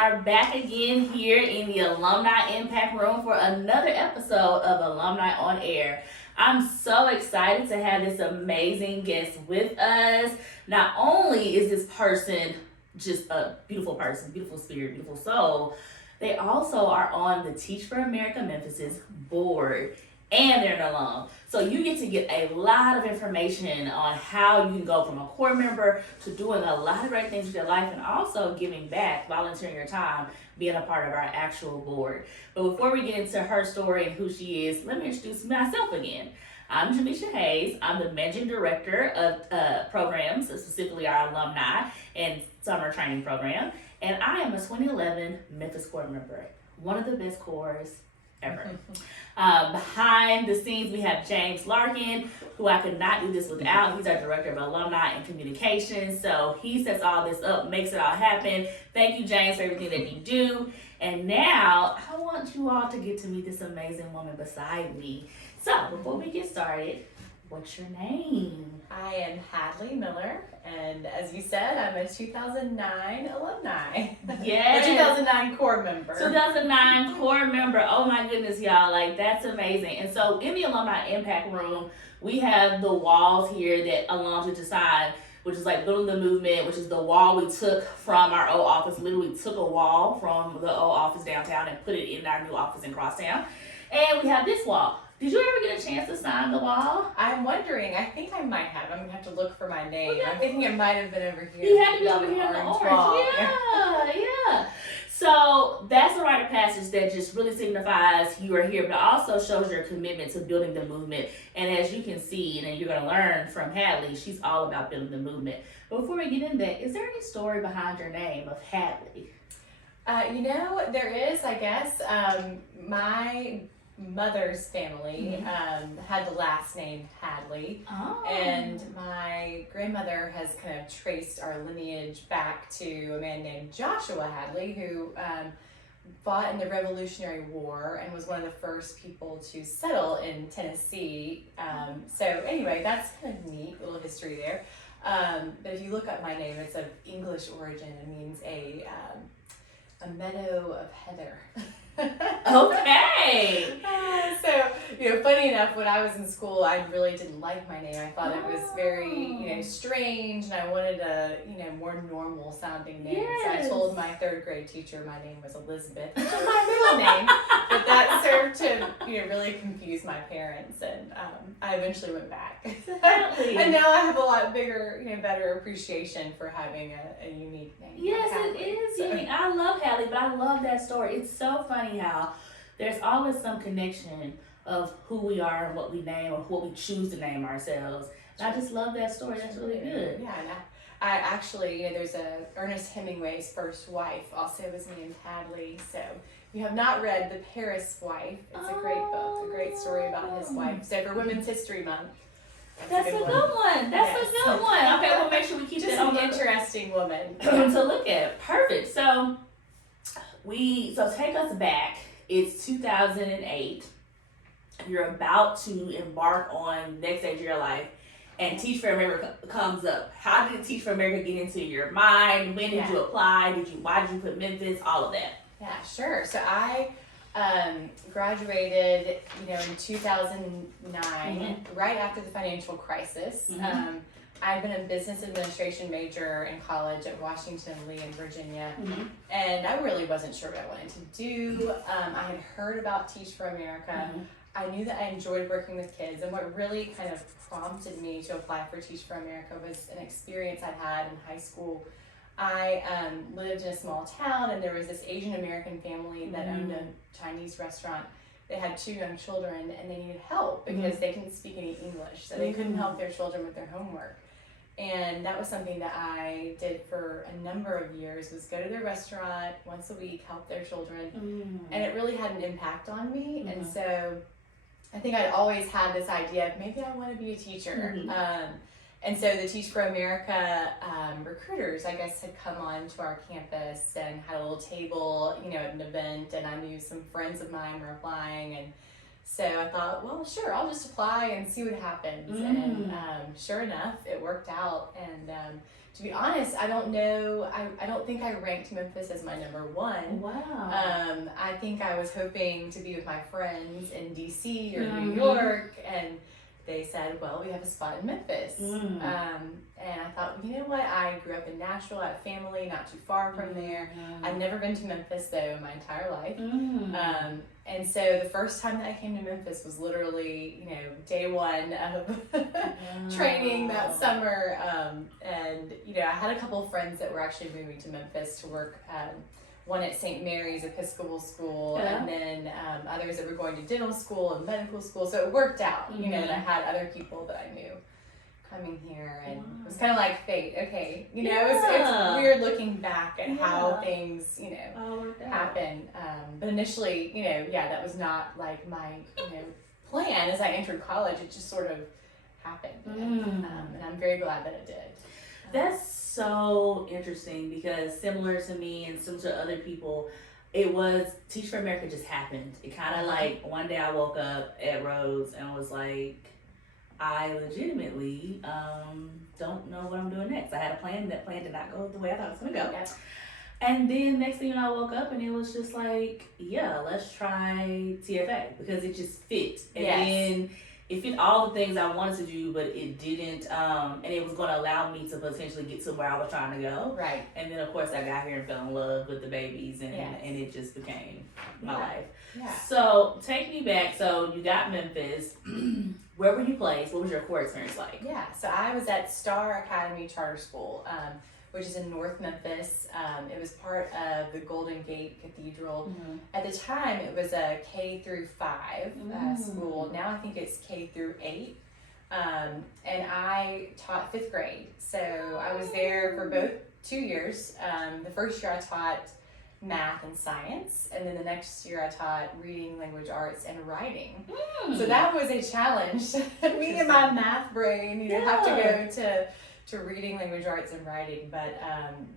are back again here in the Alumni Impact Room for another episode of Alumni on Air. I'm so excited to have this amazing guest with us. Not only is this person just a beautiful person, beautiful spirit, beautiful soul, they also are on the Teach for America Memphis's board, and they're an alum. So you get to get a lot of information on how you can go from a core member to doing a lot of great things with your life, and also giving back, volunteering your time, being a part of our actual board. But before we get into her story and who she is, let me introduce myself again. I'm Jamisha Hayes. I'm the Managing Director of programs, specifically our alumni and summer training program. And I am a 2011 Memphis core member, one of the best cores ever. Behind the scenes, we have James Larkin, who I could not do this without. He's our Director of Alumni and Communications. So he sets all this up, makes it all happen. Thank you, James, for everything that you do. And now I want you all to get to meet this amazing woman beside me. So before we get started, what's your name? I am Hadley MIller, and as you said, I'm a 2009 alumni. Yes. A 2009 core member. 2009 core member. Oh my goodness, y'all. Like, that's amazing. And so in the Alumni Impact Room, we have the walls here that alums get to sign, which is like Building the Movement, which is the wall we took from our old office. Literally took a wall from the old office downtown and put it in our new office in Crosstown. And we have this wall. Did you ever get a chance to sign the wall? I'm wondering, I think I might have. I'm going to have to look for my name. I'm thinking it might have been over here. You had to be over here in the orange. Yeah. So that's a rite of passage that just really signifies you are here, but also shows your commitment to building the movement. And as you can see, and you're going to learn from Hadley, she's all about building the movement. But before we get into that, is there any story behind your name of Hadley? There is, I guess. My mother's family had the last name Hadley, and my grandmother has kind of traced our lineage back to a man named Joshua Hadley, who fought in the Revolutionary War and was one of the first people to settle in Tennessee. So anyway, that's kind of neat, little history there. But if you look up my name, it's of English origin. It means a meadow of heather. Okay. Funny enough, when I was in school, I really didn't like my name. I thought it was very, strange, and I wanted a, more normal sounding name. Yes. So I told my third grade teacher my name was Elizabeth, which is my middle name, but that served to, really confuse my parents, and I eventually went back. Exactly. And now I have a lot bigger, better appreciation for having a unique name. Yes, like Hadley. it is unique. I love Hadley, but I love that story. It's so funny how there's always some connection of who we are and what we name or what we choose to name ourselves. And I just love that story. That's really good. Yeah, and I actually, there's Ernest Hemingway's first wife also was named Hadley. So if you have not read The Paris Wife, it's a great book, a great story about his wife. So for Women's History Month, that's a good one. That's a good one. Okay, we'll make sure we keep just that on an interesting woman to look at. Perfect. So take us back. It's 2008. You're about to embark on next stage of your life, and Teach for America comes up. How did Teach for America get into your mind? When did you apply? Why did you put Memphis? All of that. Yeah, sure. So I graduated, in 2009, right after the financial crisis. I had been a business administration major in college at Washington Lee in Virginia, and I really wasn't sure what I wanted to do. I had heard about Teach for America. I knew that I enjoyed working with kids, and what really kind of prompted me to apply for Teach for America was an experience I'd had in high school. I lived in a small town, and there was this Asian American family that owned a Chinese restaurant. They had 2 young children, and they needed help because they couldn't speak any English, so they couldn't help their children with their homework. And that was something that I did for a number of years, was go to their restaurant once a week, help their children. And it really had an impact on me. And so I think I'd always had this idea of maybe I want to be a teacher. And so the Teach for America recruiters, I guess, had come on to our campus and had a little table, at an event, and I knew some friends of mine were applying. And So I thought, well, sure, I'll just apply and see what happens. And sure enough, it worked out. And to be honest, I don't know. I don't think I ranked Memphis as my number one. Wow. I think I was hoping to be with my friends in DC or New York, and they said, well, we have a spot in Memphis. And I thought, you know what? I grew up in Nashville. I have family not too far from there. I've never been to Memphis, though, my entire life. And so the first time that I came to Memphis was literally, day one of training that summer. And, I had a couple of friends that were actually moving to Memphis to work, one at St. Mary's Episcopal School, and then others that were going to dental school and medical school. So it worked out, and I had other people that I knew coming here, and it was kind of like fate. Okay, it's weird looking back at how things, happen. But initially, that was not like my, plan as I entered college. It just sort of happened, and I'm very glad that it did. That's so interesting, because similar to me and similar to other people, it was Teach for America just happened. It kind of like one day I woke up at Rhodes and was like, I legitimately don't know what I'm doing next. I had a plan. That plan did not go the way I thought it was going to go. Yep. And then next thing you know, I woke up and it was just like, yeah, let's try TFA, because it just fit. And then it fit all the things I wanted to do, but it didn't. And it was going to allow me to potentially get to where I was trying to go. Right. And then, of course, I got here and fell in love with the babies, and it just became my life. Yeah. So take me back. So you got Memphis. Where were you placed? What was your core experience like? Yeah, so I was at Star Academy Charter School, which is in North Memphis. It was part of the Golden Gate Cathedral. At the time, it was a K through 5 school. Now I think it's K through 8. And I taught 5th grade. So I was there for both 2 years. The first year I taught math and science, and then the next year I taught reading, language arts, and writing. So that was a challenge. Me and my math brain, have to go to reading, language arts, and writing. But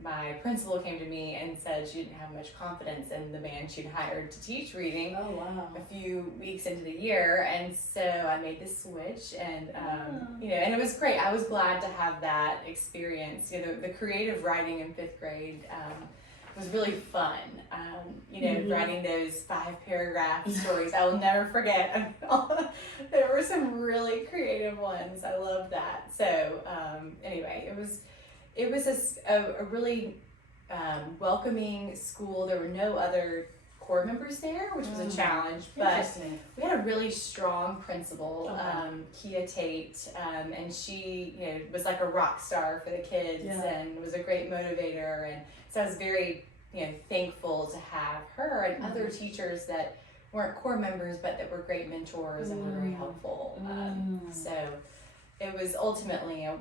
my principal came to me and said she didn't have much confidence in the man she'd hired to teach reading a few weeks into the year, and so I made the switch, and and it was great. I was glad to have that experience. The creative writing in 5th grade was really fun. Writing those 5-paragraph stories. I will never forget. There were some really creative ones. I loved that. So anyway, it was a really welcoming school. There were no other core members there, which was a challenge, but we had a really strong principal, Kia Tate, and she was like a rock star for the kids and was a great motivator, and so I was very thankful to have her and other teachers that weren't core members but that were great mentors and were very helpful. So it was ultimately a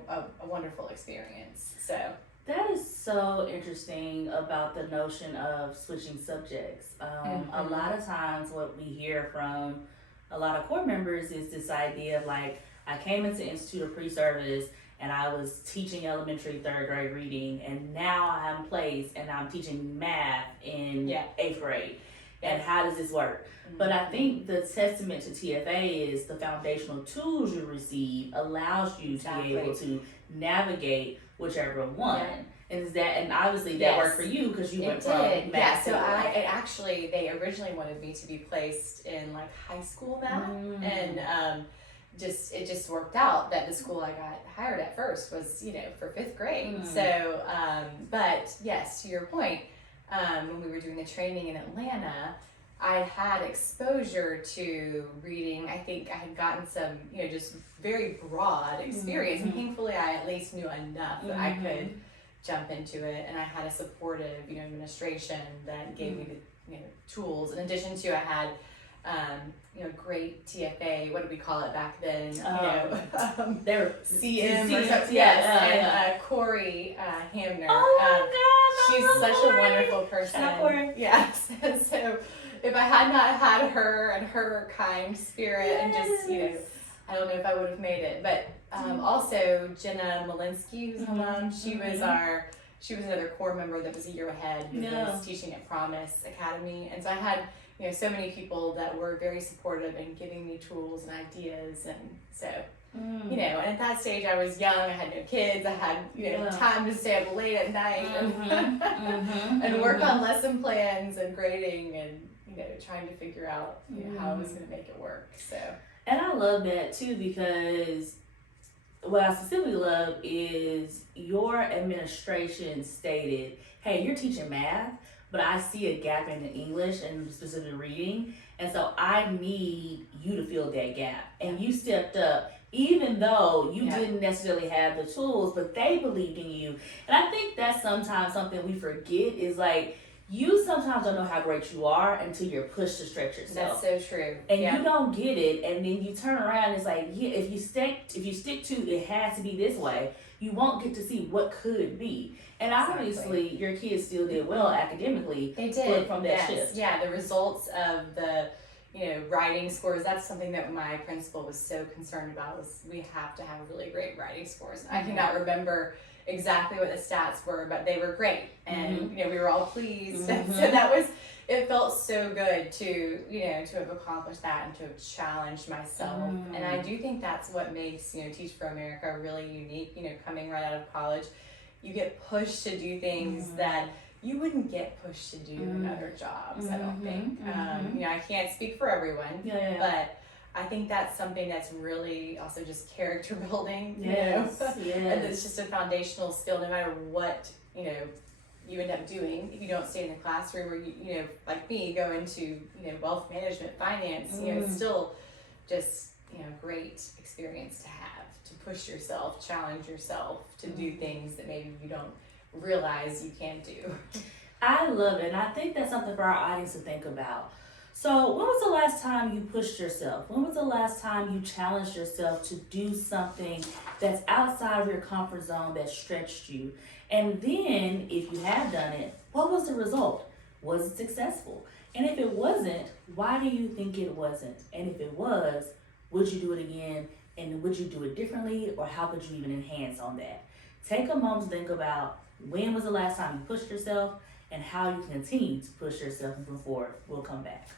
wonderful experience. So that is so interesting about the notion of switching subjects. A lot of times what we hear from a lot of core members is this idea of like, I came into Institute of Pre-Service and I was teaching elementary 3rd grade reading, and now I'm placed and I'm teaching math in 8th grade. And how does this work? But I think the testament to TFA is the foundational tools you receive allows you to be able to navigate whichever one. And obviously that worked for you because you went from math. So they originally wanted me to be placed in like high school math, and it just worked out that the school I got hired at first was for 5th grade. So but yes, to your point, when we were doing the training in Atlanta, I had exposure to reading. I think I had gotten some just very broad experience, and thankfully I at least knew enough that I could jump into it, and I had a supportive administration that gave me the tools. In addition to, I had great TFA, what did we call it back then? They're CM or something. And Corey Hamner. Oh my God, she's such Corey. A wonderful person. Corey. Yes. And so if I had not had her and her kind spirit and just, I don't know if I would have made it. But also Jenna Malinsky, who's alum, she was another core member that was a year ahead who was teaching at Promise Academy. And so I had, so many people that were very supportive and giving me tools and ideas. And so, and at that stage I was young, I had no kids, I had, time to stay up late at night and work on lesson plans and grading and, trying to figure out how I was going to make it work. So. And I love that too, because what I specifically love is your administration stated, hey, you're teaching math, but I see a gap in the English and specifically reading. And so I need you to fill that gap. And you stepped up, even though you didn't necessarily have the tools, but they believed in you. And I think that's sometimes something we forget is like, you sometimes don't know how great you are until you're pushed to stretch yourself. That's so true. And you don't get it, and then you turn around and it's like, if you stick to it has to be this way, you won't get to see what could be. And obviously your kids still did well academically. They did from that shift. Yeah, the results of the writing scores, that's something that my principal was so concerned about, was we have to have really great writing scores. I cannot remember exactly what the stats were, but they were great, and we were all pleased. And so it felt so good to to have accomplished that and to have challenged myself. And I do think that's what makes Teach for America really unique. Coming right out of college, you get pushed to do things that you wouldn't get pushed to do in other jobs. I don't think. I can't speak for everyone, but I think that's something that's really also just character building, and it's just a foundational skill no matter what, you end up doing. If you don't stay in the classroom or, like me, go into, wealth management, finance, it's still just, great experience to have, to push yourself, challenge yourself, to do things that maybe you don't realize you can do. I love it. And I think that's something for our audience to think about. So when was the last time you pushed yourself? When was the last time you challenged yourself to do something that's outside of your comfort zone that stretched you? And then, if you have done it, what was the result? Was it successful? And if it wasn't, why do you think it wasn't? And if it was, would you do it again? And would you do it differently? Or how could you even enhance on that? Take a moment to think about when was the last time you pushed yourself and how you continue to push yourself and move forward. We'll come back.